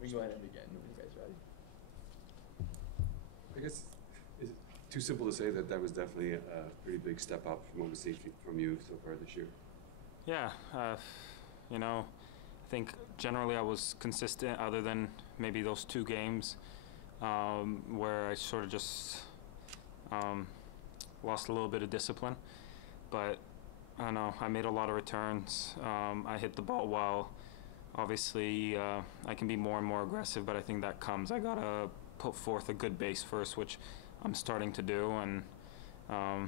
We go ahead and begin when you guys ready. I guess it's too simple to say that that was definitely a pretty big step up from what we've seen from you so far this year. Yeah, you know, I think generally I was consistent other than maybe those 2 games where I sort of just lost a little bit of discipline. But I don't know, I made a lot of returns. I hit the ball well. Obviously, I can be more and more aggressive, but I think that comes. I gotta put forth a good base first, which I'm starting to do, and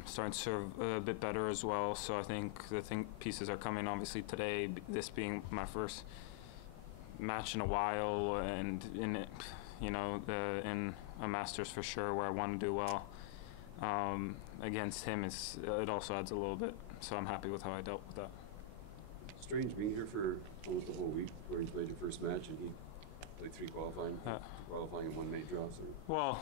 starting to serve a bit better as well. So I think the pieces are coming. Obviously today, this being my first match in a while, and in it, you know, in a Masters for sure, where I want to do well. Against him, it also adds a little bit. So I'm happy with how I dealt with that. Strange being here for almost a whole week where he played your first match and he played 3 qualifying and 1 main draw. So. Well,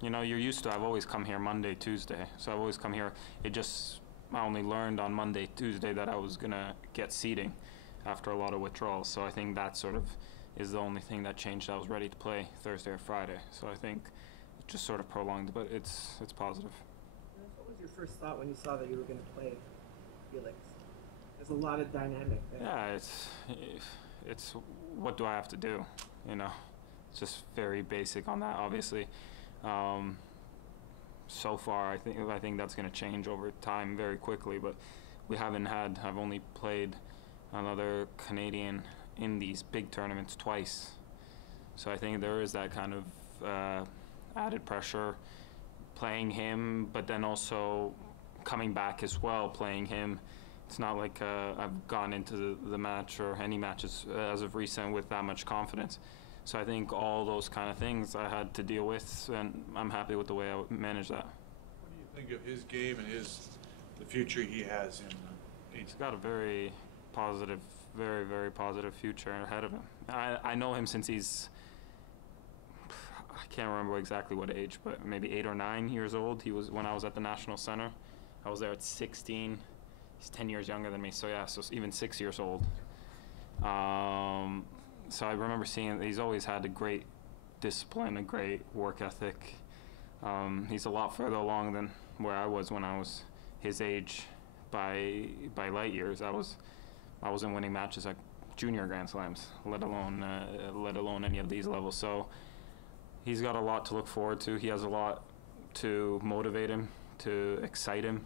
you know, you're used to. I've always come here Monday, Tuesday. So I've always come here. I only learned on Monday, Tuesday that I was gonna get seeding after a lot of withdrawals. So I think that sort of is the only thing that changed. I was ready to play Thursday or Friday. So I think it just sort of prolonged, but it's positive. What was your first thought when you saw that you were going to play Felix? There's a lot of dynamic there. Yeah, it's what do I have to do? You know, it's just very basic on that. Obviously, so far I think that's going to change over time very quickly. But we haven't had. I've only played another Canadian in these big tournaments twice. So I think there is that kind of added pressure playing him, but then also coming back as well playing him. It's not like I've gone into the match or any matches as of recent with that much confidence. So I think all those kind of things I had to deal with, and I'm happy with the way I managed that. What do you think of his game and the future he has in? He's got a very positive, very, very positive future ahead of him. I know him since he's, I can't remember exactly what age, but maybe 8 or 9 years old. He was when I was at the National Center. I was there at 16. He's 10 years younger than me, so yeah, so even 6 years old. So I remember seeing he's always had a great discipline, a great work ethic. He's a lot further along than where I was when I was his age by light years. I wasn't winning matches at junior Grand Slams, let alone any of these levels. So he's got a lot to look forward to. He has a lot to motivate him, to excite him,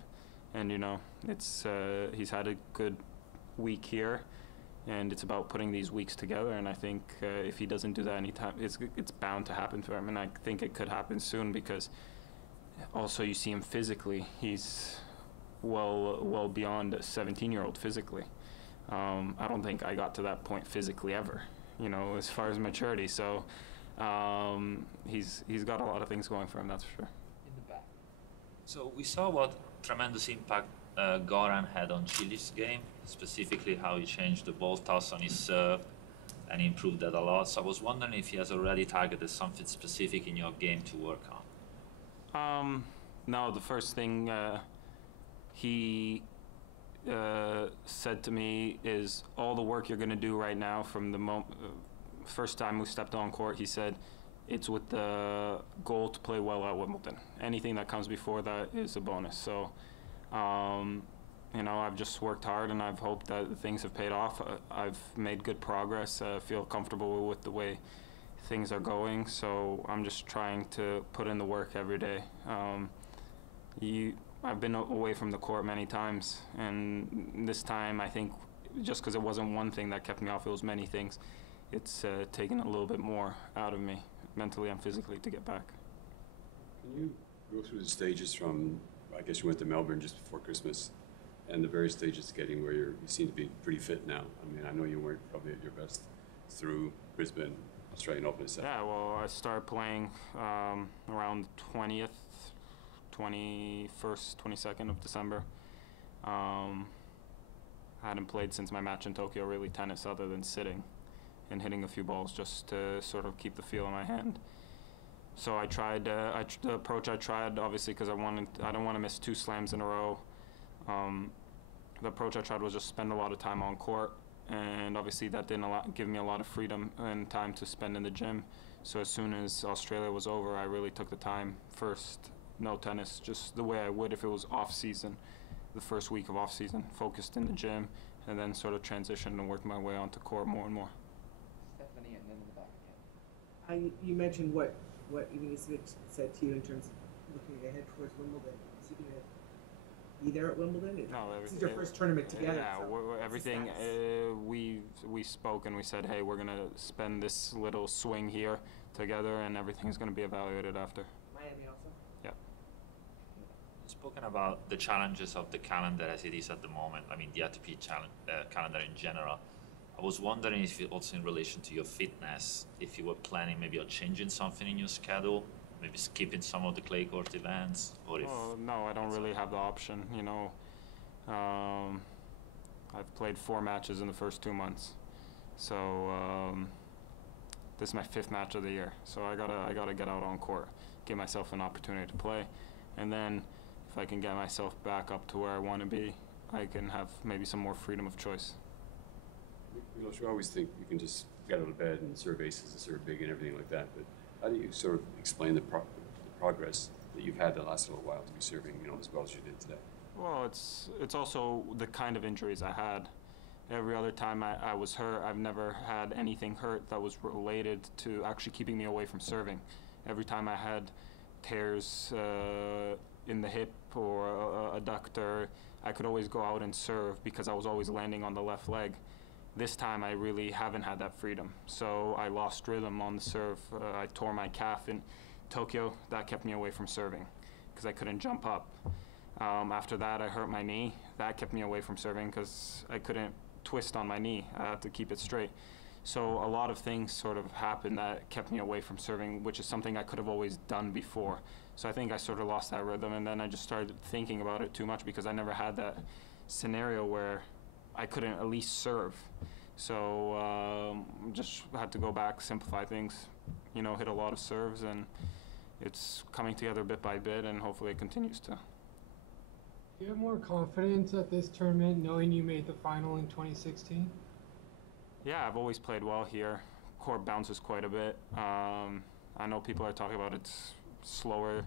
and you know, he's had a good week here, and it's about putting these weeks together. And I think if he doesn't do that anytime, it's bound to happen for him. And I think it could happen soon because also you see him physically. He's well beyond a 17-year-old physically. I don't think I got to that point physically ever, you know, as far as maturity. So he's got a lot of things going for him, that's for sure. In the back. So we saw what tremendous impact Goran had on Cili's game, specifically how he changed the ball toss on his serve and improved that a lot. So I was wondering if he has already targeted something specific in your game to work on. No, the first thing he said to me is all the work you're going to do right now from the first time we stepped on court. He said it's with the goal to play well at Wimbledon. Anything that comes before that is a bonus. So you know, I've just worked hard and I've hoped that things have paid off. I've made good progress. I feel comfortable with the way things are going, so I'm just trying to put in the work every day. I've been away from the court many times, and this time I think just because it wasn't one thing that kept me off, it was many things. It's taken a little bit more out of me, mentally and physically, to get back. Can you go through the stages from, I guess you went to Melbourne just before Christmas, and the various stages to getting where you seem to be pretty fit now? I mean, I know you weren't probably at your best through Brisbane, Australian Open, etc. Yeah, well, I started playing around 20th, 21st, 22nd of December. I hadn't played since my match in Tokyo, really, tennis, other than sitting and hitting a few balls just to sort of keep the feel in my hand. So I tried, the approach I tried, obviously, because I don't want to miss 2 slams in a row. The approach I tried was just spend a lot of time on court and obviously that didn't give me a lot of freedom and time to spend in the gym. So as soon as Australia was over, I really took the time. First, no tennis, just the way I would if it was off season. The first week of off season, focused in the gym, and then sort of transitioned and worked my way onto court more and more. Stephanie, and then in the back again. You mentioned what Ivanisevic said to you in terms of looking ahead towards Wimbledon. Is he going to be there at Wimbledon? No, this is your first tournament together. Yeah, so everything. We spoke and we said, hey, we're gonna spend this little swing here together, and everything's gonna be evaluated after. Miami also. Yeah. Spoken about the challenges of the calendar as it is at the moment. I mean, the ATP calendar in general. I was wondering if also in relation to your fitness, if you were planning maybe on changing something in your schedule, maybe skipping some of the clay court events, or if... Oh, no, I don't really have the option, you know. I've played 4 matches in the first 2 months. So this is my 5th match of the year. So I gotta get out on court, give myself an opportunity to play. And then if I can get myself back up to where I want to be, I can have maybe some more freedom of choice. Milos, you always think you can just get out of bed and serve aces and serve big and everything like that, but how do you sort of explain the progress that you've had the last little while to be serving, you know, as well as you did today? Well, it's also the kind of injuries I had. Every other time I was hurt, I've never had anything hurt that was related to actually keeping me away from serving. Every time I had tears in the hip or a adductor, I could always go out and serve because I was always landing on the left leg. This time I really haven't had that freedom, so I lost rhythm on the serve. I tore my calf in Tokyo. That kept me away from serving because I couldn't jump up. After that I hurt my knee. That kept me away from serving because I couldn't twist on my knee. I had to keep it straight. So a lot of things sort of happened that kept me away from serving, which is something I could have always done before. So I think I sort of lost that rhythm, and then I just started thinking about it too much because I never had that scenario where I couldn't at least serve. So just had to go back, simplify things, you know, hit a lot of serves, and it's coming together bit by bit, and hopefully it continues to. Do you have more confidence at this tournament knowing you made the final in 2016? Yeah, I've always played well here. Court bounces quite a bit. I know people are talking about it's slower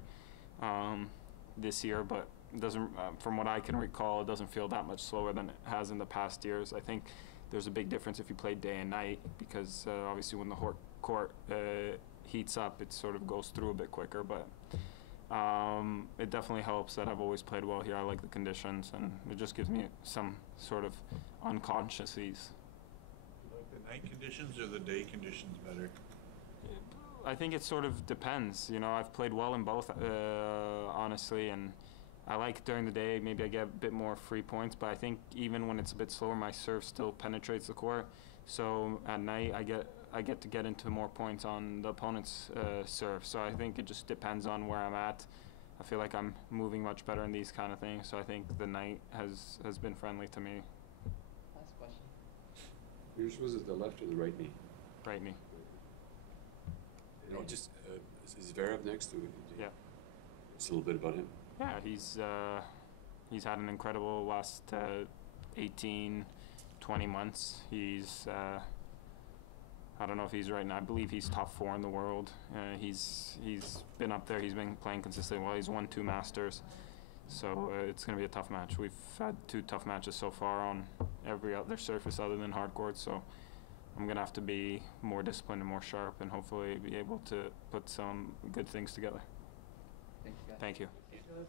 this year, but it doesn't, from what I can recall, it doesn't feel that much slower than it has in the past years. I think there's a big difference if you play day and night because obviously when the court heats up, it sort of goes through a bit quicker, but it definitely helps that I've always played well here. I like the conditions, and it just gives me some sort of unconscious ease. You like the night conditions or the day conditions better? I think it sort of depends. You know, I've played well in both, honestly, and I like during the day, maybe I get a bit more free points, but I think even when it's a bit slower, my serve still penetrates the court. So at night, I get to get into more points on the opponent's serve. So I think it just depends on where I'm at. I feel like I'm moving much better in these kind of things. So I think the night has been friendly to me. Last question. Yours was it the left or the right knee? Right knee. You know, just is Zverev next to it? Yeah. Just a little bit about him. Yeah, he's had an incredible last 18, 20 months. He's I don't know if he's right now. I believe he's top 4 in the world. He's been up there. He's been playing consistently well. He's won 2 Masters, so it's going to be a tough match. We've had 2 tough matches so far on every other surface other than hard court. So I'm going to have to be more disciplined and more sharp, and hopefully be able to put some good things together. Thank you, guys. Thank you. Milos.